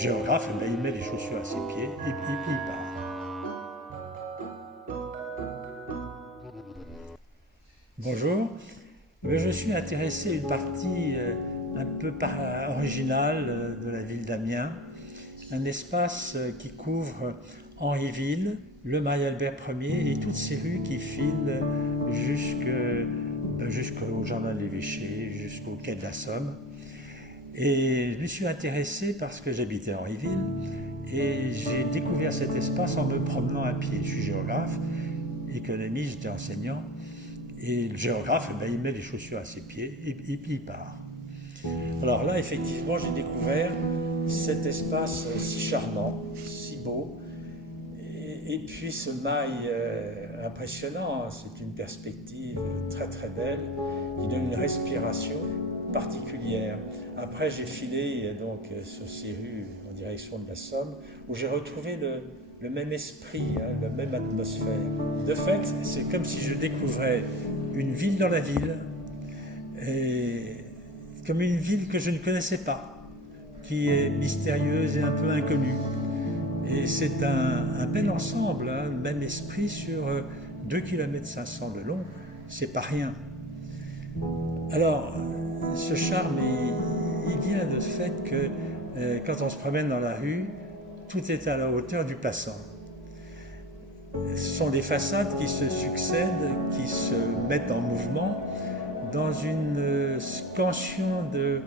géographe, il met les chaussures à ses pieds et puis il part. Bonjour, je suis intéressé à une partie un peu originale de la ville d'Amiens, un espace qui couvre Henryville, le Marie-Albert Ier et toutes ces rues qui filent jusqu'au jardin de l'Évêché, jusqu'au quai de la Somme. Et je me suis intéressé parce que j'habitais à Henryville et j'ai découvert cet espace en me promenant à pied. Je suis géographe, économiste, j'étais enseignant. Et le géographe, il met les chaussures à ses pieds et puis il part. Alors là, effectivement, j'ai découvert cet espace si charmant, si beau, et puis ce mail impressionnant. C'est une perspective très très belle qui donne une respiration particulière. Après, j'ai filé donc sur ces rues en direction de la Somme, où j'ai retrouvé le même esprit, la même atmosphère. De fait, c'est comme si je découvrais une ville dans la ville, et comme une ville que je ne connaissais pas, qui est mystérieuse et un peu inconnue. Et c'est un bel ensemble, le même esprit sur 2,5 km de long, c'est pas rien. Alors, ce charme, il vient de ce fait que quand on se promène dans la rue, tout est à la hauteur du passant. Ce sont des façades qui se succèdent, qui se mettent en mouvement dans une scansion de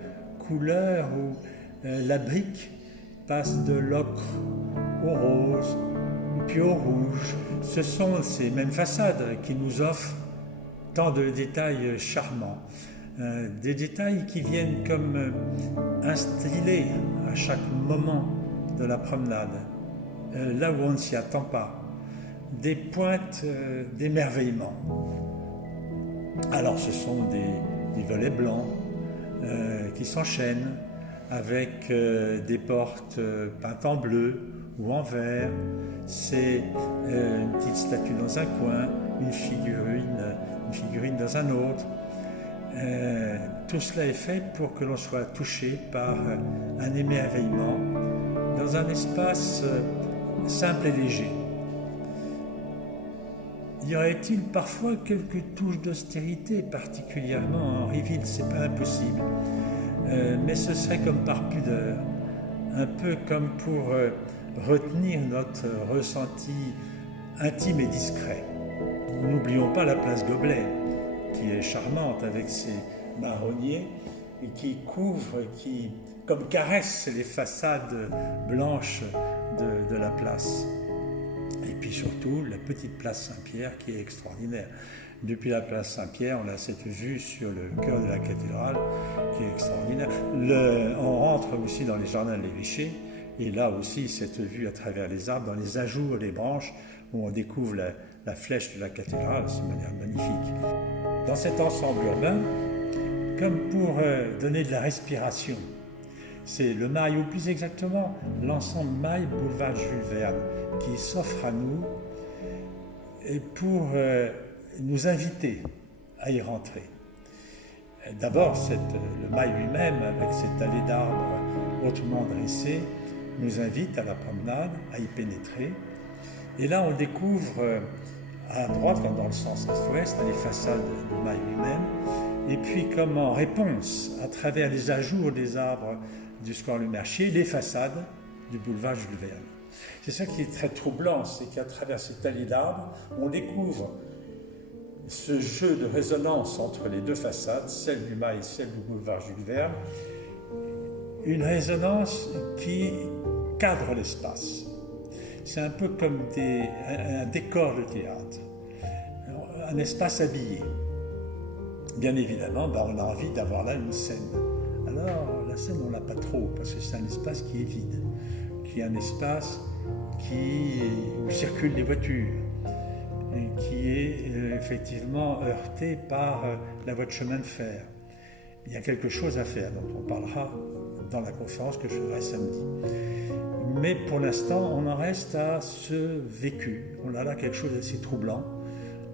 couleurs où la brique passe de l'ocre au rose, puis au rouge. Ce sont ces mêmes façades qui nous offrent tant de détails charmants. Des détails qui viennent comme instiller à chaque moment de la promenade, là où on ne s'y attend pas. Des pointes d'émerveillement. Alors ce sont des volets blancs qui s'enchaînent avec des portes peintes en bleu ou en vert. C'est une petite statue dans un coin, une figurine dans un autre. Tout cela est fait pour que l'on soit touché par un émerveillement dans un espace simple et léger. Y aurait-il parfois quelques touches d'austérité, particulièrement à Henryville, c'est pas impossible, mais ce serait comme par pudeur, un peu comme pour retenir notre ressenti intime et discret. N'oublions pas la place Goblet, qui est charmante avec ses marronniers et qui couvre, qui comme caresse les façades blanches de la place. Et puis surtout, la petite place Saint-Pierre qui est extraordinaire. Depuis la place Saint-Pierre, on a cette vue sur le cœur de la cathédrale qui est extraordinaire. On rentre aussi dans les jardins de l'Évêché, et là aussi, cette vue à travers les arbres, dans les ajours et les branches, où on découvre la flèche de la cathédrale, c'est une manière magnifique. Dans cet ensemble urbain, comme pour donner de la respiration, c'est le mail, ou plus exactement l'ensemble mail boulevard Jules Verne, qui s'offre à nous et pour nous inviter à y rentrer. D'abord, le mail lui-même, avec cette allée d'arbres hautement dressée, nous invite à la promenade, à y pénétrer. Et là, on découvre à droite, dans le sens est-ouest, les façades du mail lui-même, et puis comme en réponse, à travers les ajours des arbres du square Le Mercier, les façades du boulevard Jules Verne. C'est ça qui est très troublant, c'est qu'à travers cette allée d'arbres, on découvre ce jeu de résonance entre les deux façades, celle du mail et celle du boulevard Jules Verne, une résonance qui cadre l'espace. C'est un peu comme un décor de théâtre, un espace habillé. Bien évidemment, on a envie d'avoir là une scène. Alors, la scène, on ne l'a pas trop, parce que c'est un espace qui est vide, qui est un espace où circulent les voitures, et qui est effectivement heurté par la voie de chemin de fer. Il y a quelque chose à faire, dont on parlera dans la conférence que je ferai samedi. Mais pour l'instant, on en reste à ce vécu. On a là quelque chose d'assez troublant.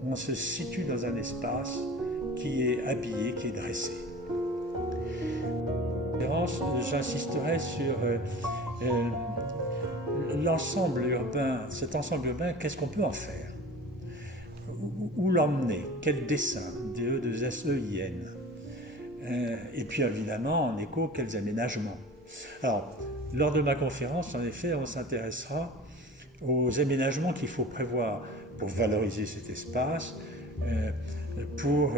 On se situe dans un espace qui est habillé, qui est dressé. J'insisterai sur l'ensemble urbain, cet ensemble urbain, qu'est-ce qu'on peut en faire? Où l'emmener? Quel dessin? D-E-2-S-E-I-N. Et puis évidemment, en écho, quels aménagements? Alors, lors de ma conférence, en effet, on s'intéressera aux aménagements qu'il faut prévoir pour valoriser cet espace, pour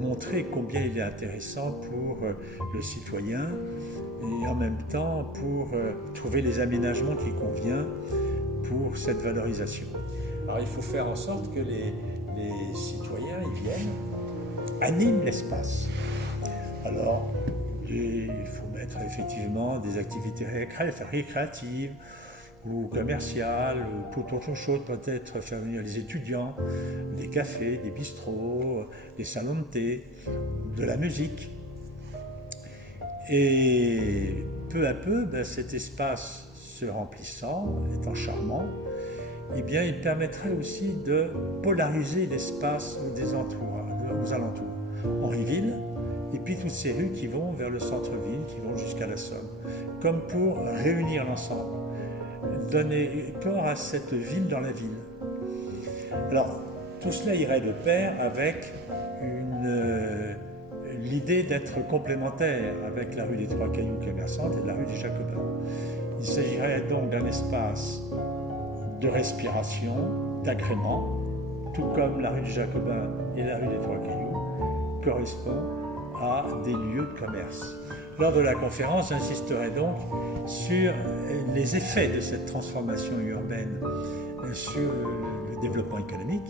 montrer combien il est intéressant pour le citoyen et en même temps pour trouver les aménagements qui conviennent pour cette valorisation. Alors il faut faire en sorte que les citoyens ils viennent, animent l'espace. Alors il faut mettre effectivement des activités récréatives ou commerciales, ou pour autre chose peut-être faire venir les étudiants, des cafés, des bistrots, des salons de thé, de la musique. Et peu à peu, cet espace se remplissant, étant charmant, eh bien, il permettrait aussi de polariser l'espace aux alentours. Henri-Ville, et puis toutes ces rues qui vont vers le centre-ville, qui vont jusqu'à la Somme, comme pour réunir l'ensemble, donner corps à cette ville dans la ville. Alors, tout cela irait de pair avec l'idée d'être complémentaire avec la rue des Trois Cailloux commerçantes et la rue des Jacobins. Il s'agirait donc d'un espace de respiration, d'agrément, tout comme la rue des Jacobins et la rue des Trois Cailloux correspondent à des lieux de commerce. Lors de la conférence, j'insisterai donc sur les effets de cette transformation urbaine sur le développement économique,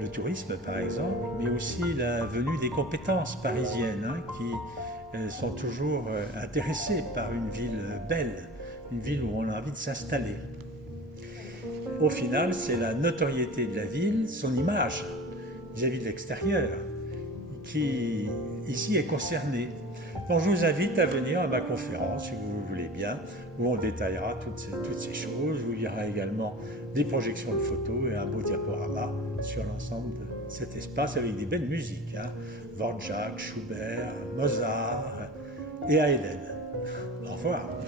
le tourisme par exemple, mais aussi la venue des compétences parisiennes qui sont toujours intéressées par une ville belle, une ville où on a envie de s'installer. Au final, c'est la notoriété de la ville, son image vis-à-vis de l'extérieur, qui ici est concernée. Donc je vous invite à venir à ma conférence, si vous le voulez bien, où on détaillera toutes ces choses, où il y aura également des projections de photos et un beau diaporama sur l'ensemble de cet espace avec des belles musiques, Dvorak, Schubert, Mozart et Haydn. Au revoir.